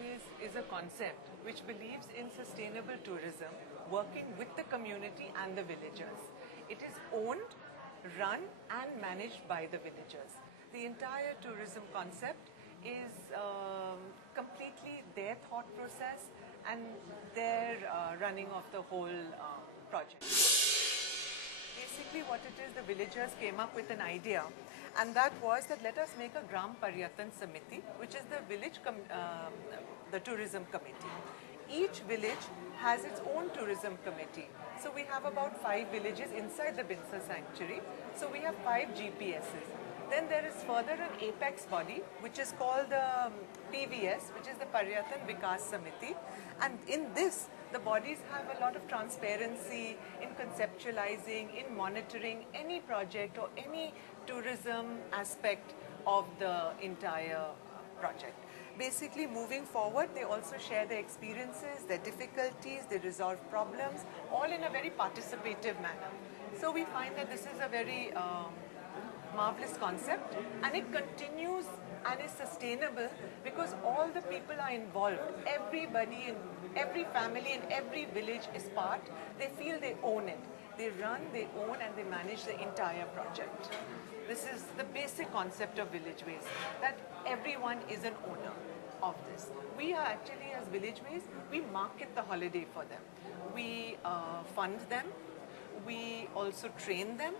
Villageways is a concept which believes in sustainable tourism, working with the community and the villagers. It is owned, run and managed by the villagers. The entire tourism concept is completely their thought process and their running of the whole project. Basically what it is, the villagers came up with an idea, and that was that let us make a Gram Paryatan Samiti, which is the village, the tourism committee. Each village has its own tourism committee. So we have about 5 villages inside the Binsar Sanctuary. So we have 5 GPSs. Then there is further an apex body which is called the PVS, which is the Paryatan Vikas Samiti. And in this, the bodies have a lot of transparency in conceptualizing, in monitoring any project or any tourism aspect of the entire project. Basically, moving forward, they also share their experiences, their difficulties, they resolve problems, all in a very participative manner. So we find that this is a very marvelous concept, and it continues and is sustainable because all the people are involved. Everybody in every family in every village is part. They feel they own it. They run, they own and they manage the entire project. This is the basic concept of Villageways, that everyone is an owner of this. We are actually, as Villageways, we market the holiday for them. We fund them. We also train them.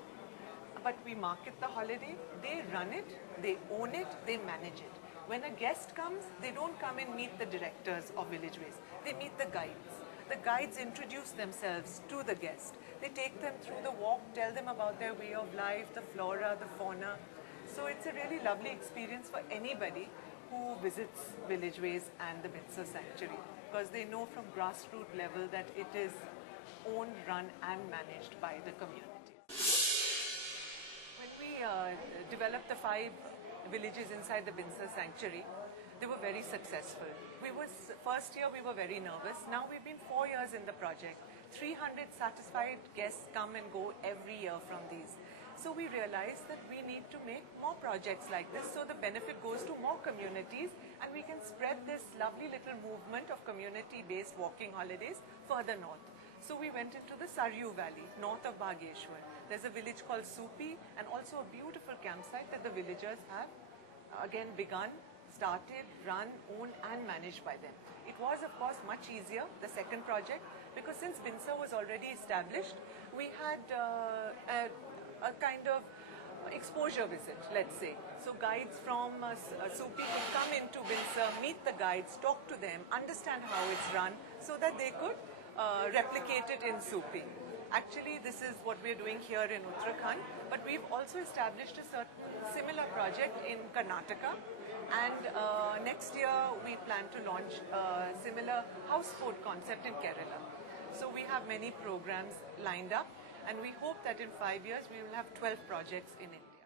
But we market the holiday, they run it, they own it, they manage it. When a guest comes, they don't come and meet the directors of Villageways. They meet the guides. The guides introduce themselves to the guest. They take them through the walk, tell them about their way of life, the flora, the fauna. So it's a really lovely experience for anybody who visits Villageways and the Binsar Sanctuary, because they know from grassroots level that it is owned, run and managed by the community. When we developed the 5 villages inside the Binsar Sanctuary, they were very successful. First year we were very nervous. Now we've been 4 years in the project. 300 satisfied guests come and go every year from these. So we realized that we need to make more projects like this so the benefit goes to more communities and we can spread this lovely little movement of community-based walking holidays further north. So we went into the Saryu Valley, north of Bageshwar. There's a village called Supi and also a beautiful campsite that the villagers have again begun, started, run, owned and managed by them. It was of course much easier, the second project, because since Binsar was already established, we had a kind of exposure visit, let's say. So guides from Supi could come into Binsar, meet the guides, talk to them, understand how it's run so that they could replicate it in Supi. Actually, this is what we're doing here in Uttarakhand, but we've also established a certain similar project in Karnataka, and next year we plan to launch a similar houseboat concept in Kerala. So we have many programs lined up, and we hope that in 5 years we will have 12 projects in India.